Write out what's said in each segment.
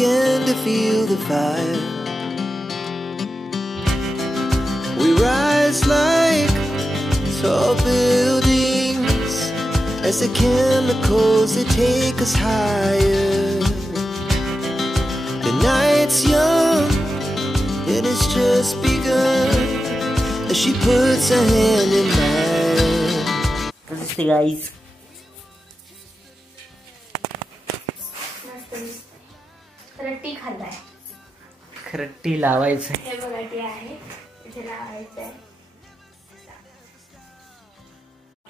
began to feel the fire. We rise like tall buildings as the chemicals they take us higher. The night's young and it's just begun as she puts her hand in mine. This is the guys. खरट्टी खाल्लाय. खरट्टी लावायचं. हे बघा ती आहे. इथे लावायचं आहे.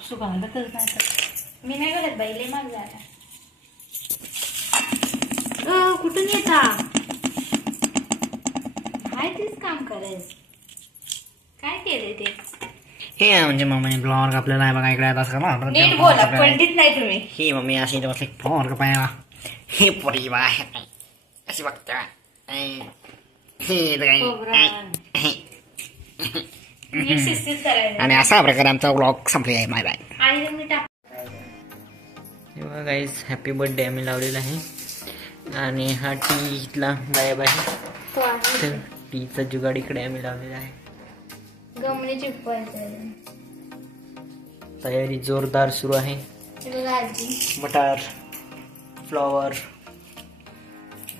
सुगंधच नाही तर मी नाही करत बाई, लय महाग झाला. कुठून येता? काय तेच काम करायचं. काय केले ते? हे म्हणजे मम्मी ब्लॉग आपल्याला आहे बघा इकडे असं का नीट बोला, पंडित नाही तुम्ही. ही मम्मी अशी बसली ब्लॉग पाहिला. हे पोरी बघा अशी बघता. आणि असा प्रकारे आमचा ब्लॉग संपला आहे. Bye bye. हे बघा गाईज हॅपी बर्थडे आम्ही लावलेला आहे. आणि हा टी इथला गायब आहे. टीचा जुगाड इकडे आम्ही लावलेला आहे. गमणी चिपवायचं. तयारी जोरदार सुरू आहे. मटार फ्लॉवर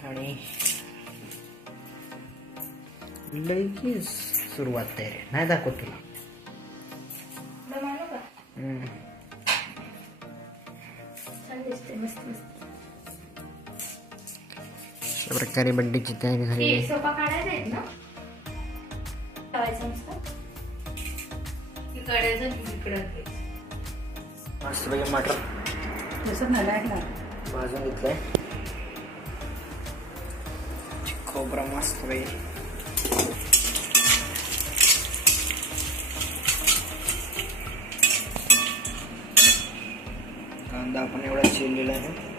आणि लगेच सुरुवात आहे. नाही दाखवत तुला. अशा प्रकारे बर्थडेची तयारी झाली आहे. मस्त पैकी मटर भाजून घेतलंय. खोबरा मस्त पैकी कांदा आपण एवढा चिरलेला आहे.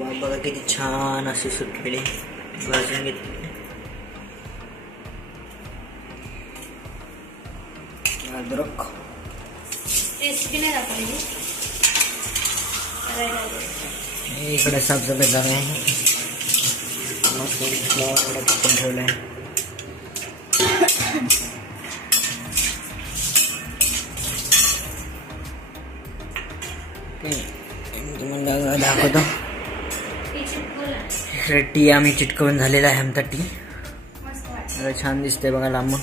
वाफ बघा किती छान अशी सुटलेली भाजून घेतली. अद्रक इकडे साफसफाई चालू आहे. मस्त फ्लॉवर एवढा टाकून ठेवला आहे. तुम्हाला दाखवतो. टी आम्ही चिटकवून झालेला आहे. आमचा टी छान दिसतंय बघा लांबून.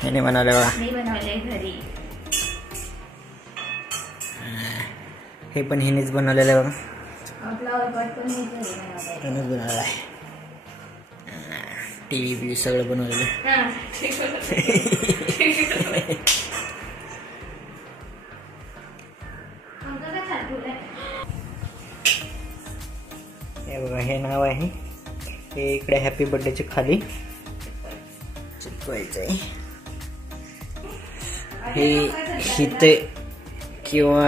ह्याने बनवलंय बघा. हे पण ह्यानेच बनवलेलं आहे बघा. ह्यानेच बनवलेलं आहे. टीव्ही बी सगळं बनवलेलं आहे. हे बघा हे नाव आहे. हे इकडे हॅपी बर्थडेचे खाली चिटकवायचं आहे. हे इथे किंवा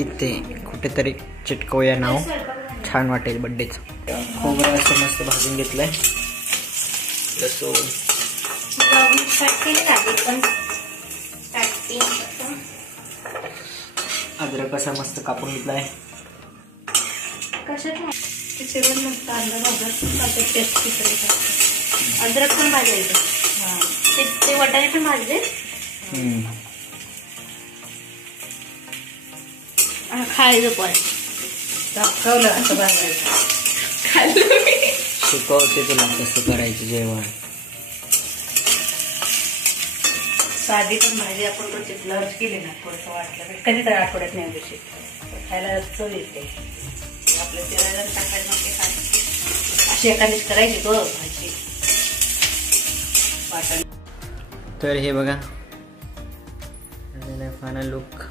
इथे कुठेतरी चिटकवूया नाव. छान वाटेल बर्थडेचं. खोबरं असं मस्त भाजून घेतलंय. लसूण अद्रक असा मस्त कापून घेतलाय. अद्रक पण भाजायचं. ते वाटाणे पण भाजले. खायचं पण दाखवलं असं भाजायचं. शिकवते तुला कसं करायचं जेवण. साधी पण भाजी आपण रोजची ब्लाउज केली ना थोडंसं वाटलं कधी तर आठवड्यात नाही दिवशी खायला चव येते. आपलं तेलाला टाकायचं मग ते अशी एखादीच करायची तो भाजी वाटाणे. तर हे बघा फायनल लुक.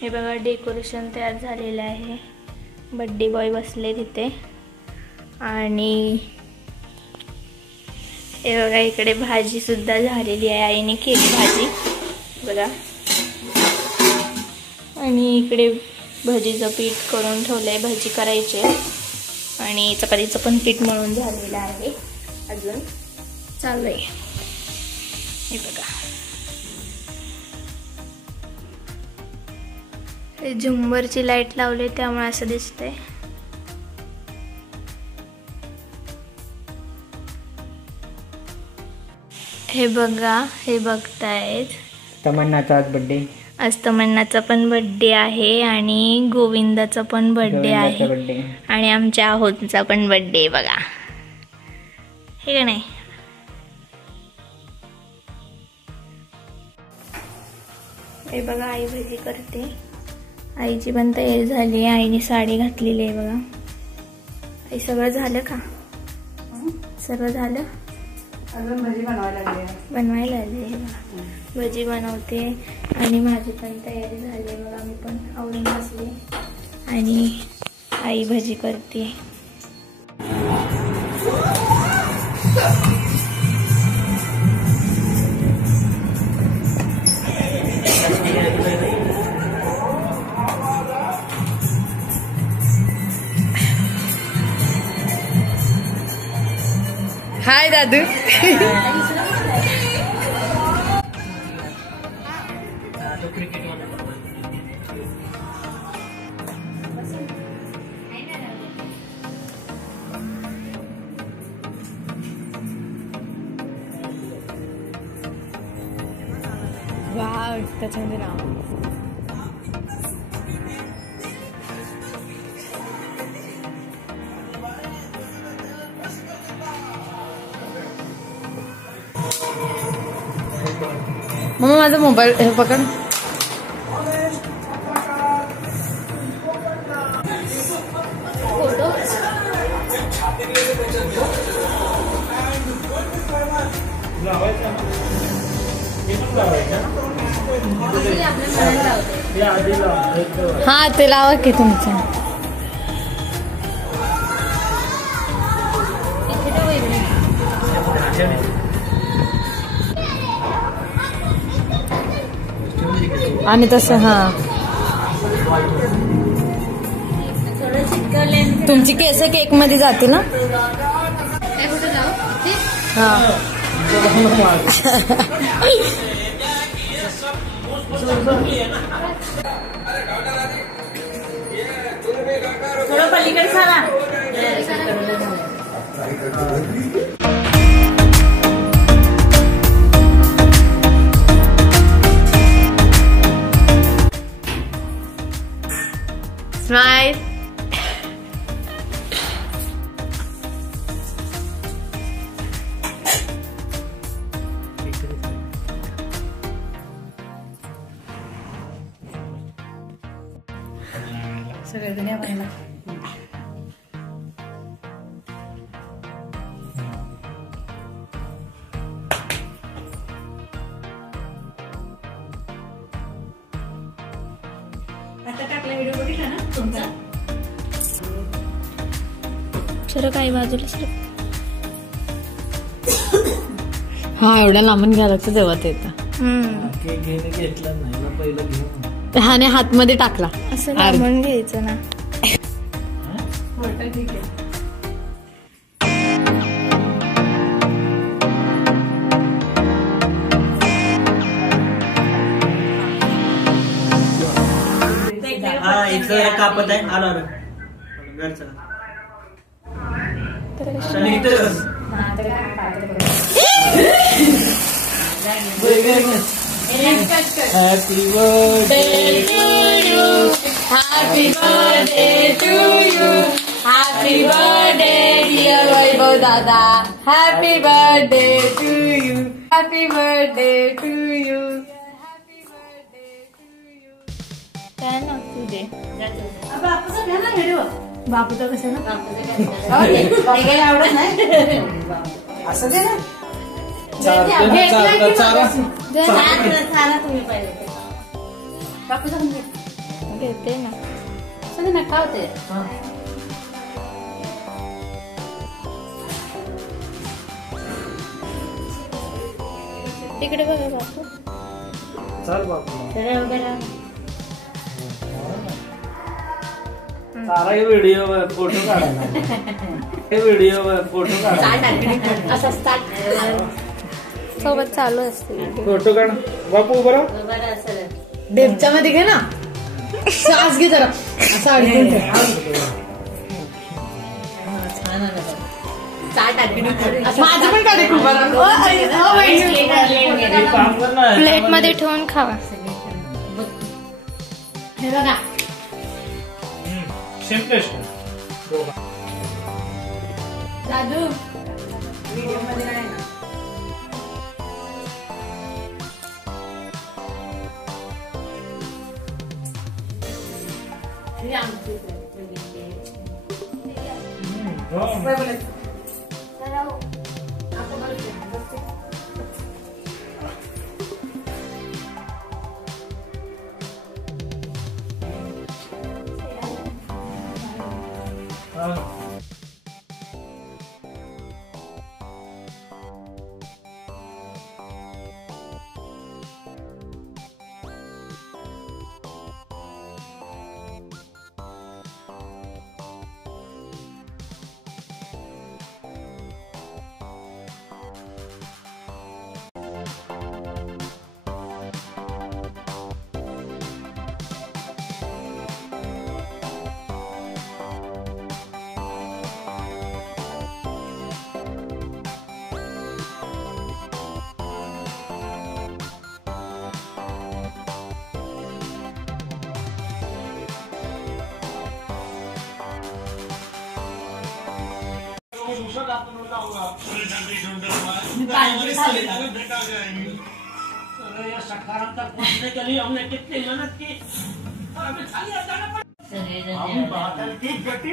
हे बघा डेकोरेशन तयार झालेलं आहे. बर्थडे बॉय बसले तिथे. आणि हे बघा इकडे भाजी सुद्धा झालेली आहे. आईने केली भाजी बघा. आणि इकडे भजीचं पीठ करून ठेवलंय. भजी करायचे आणि चपातीचं पण पीठ मळून झालेलं आहे, अजून चालू आहे. हे बघा, हे झुंबरची लाईट लावली त्यामुळे असं दिसतंय. हे बघा, हे बघतायत तमन्नाचा आज बर्थडे. आज तमन्नाचा पण बर्थडे आहे आणि गोविंदाचा पण बर्थडे आहे आणि आमच्या आहोतचा पण बर्थडे. बघा हे का नाही. हे बघा, आई भजी करते. आईची पण तयारी झाली. आईने साडी घातलेली आहे बघा. आई सगळं झालं का? सर्व झालं. अजून भजी बनवायला लागली. हे बघा, भजी बनवते आणि माझी पण तयारी झाली बघा. मी पण आवडून बसले आणि आई भजी करते. हाय दादू. वाव, त्याच्यामध्ये नाव मम्मा माझा मोबाईल हे पकड. हा ते लावा की तुमचं. आणि तसं हा तुमची केस केक मध्ये जाते ना. हा थोडं पलीकडे सारा. स्माइल. सगळे दुनिया पाहिला. आता टाकला व्हिडिओ बघितला ना तुमचा. सर काही बाजूला सर. हा एवढ्या लांबून घ्यायला लागतं तेव्हा ते येतं. घेतला नाही ना पहिलं घेऊन. हा ने हातमध्ये टाकला. असं लांबून घ्यायचं ना. ठीक आहे. कापत आहे. आलो घरचं Happy birthday to you. Happy birthday to you. Happy birthday dear Vaibhav Dada. Happy birthday to you. Happy birthday to you. Happy birthday to you. काय ना तुझे बापूचा घ्या ना व्हिडिओ. बापूचा कसं ना आवडत नाही असं दे ना. तुम्ही पहिले बापूचा घेते ना. असं ना खावते. तिकडे बघा बापू. चाल बापू. व्हिडिओवर फोटो काढायला व्हिडिओवर फोटो काढायला असं स्टार्ट सोबत चालू असते. फोटो काढ बापू बरं डेपच्या मध्ये घे ना श्वास घे जरा असं अडकून ठेव. छान आलं माझं पण कार्यक्रम प्लेट मध्ये ठेवून खावा. हे बघा दादू व्हिडिओ मध्ये काय ना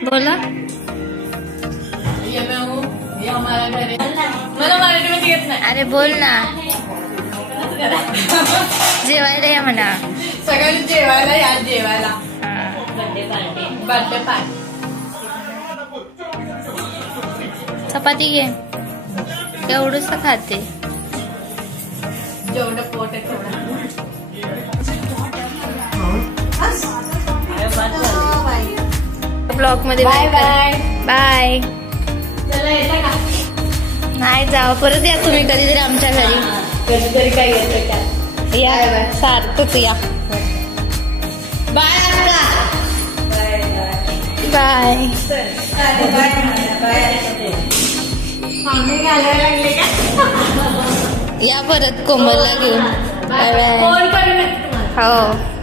बोला ये मैं हूँ ये हमारा घर है मला मराठीमध्ये येत नाही. अरे बोल ना जेवायला या म्हणा. सगळ्यांनी जेवायला या जेवायला बर्थडे पार्टी चपाती घे एवढंच खाते. जेवढं पोट आहे तेवढं. ब्लॉग मध्ये बाय बाय बाय. चला येतं का नाही जावं परत या तुम्ही कधीतरी आमच्या घरी. कधीतरी काय येतं का या सारखंच या. बाय आता बाय. पाणी घालायला लागले का या परत कोमलला घेऊन. Bye bye. फोन करू नका तुम्हाला. हो.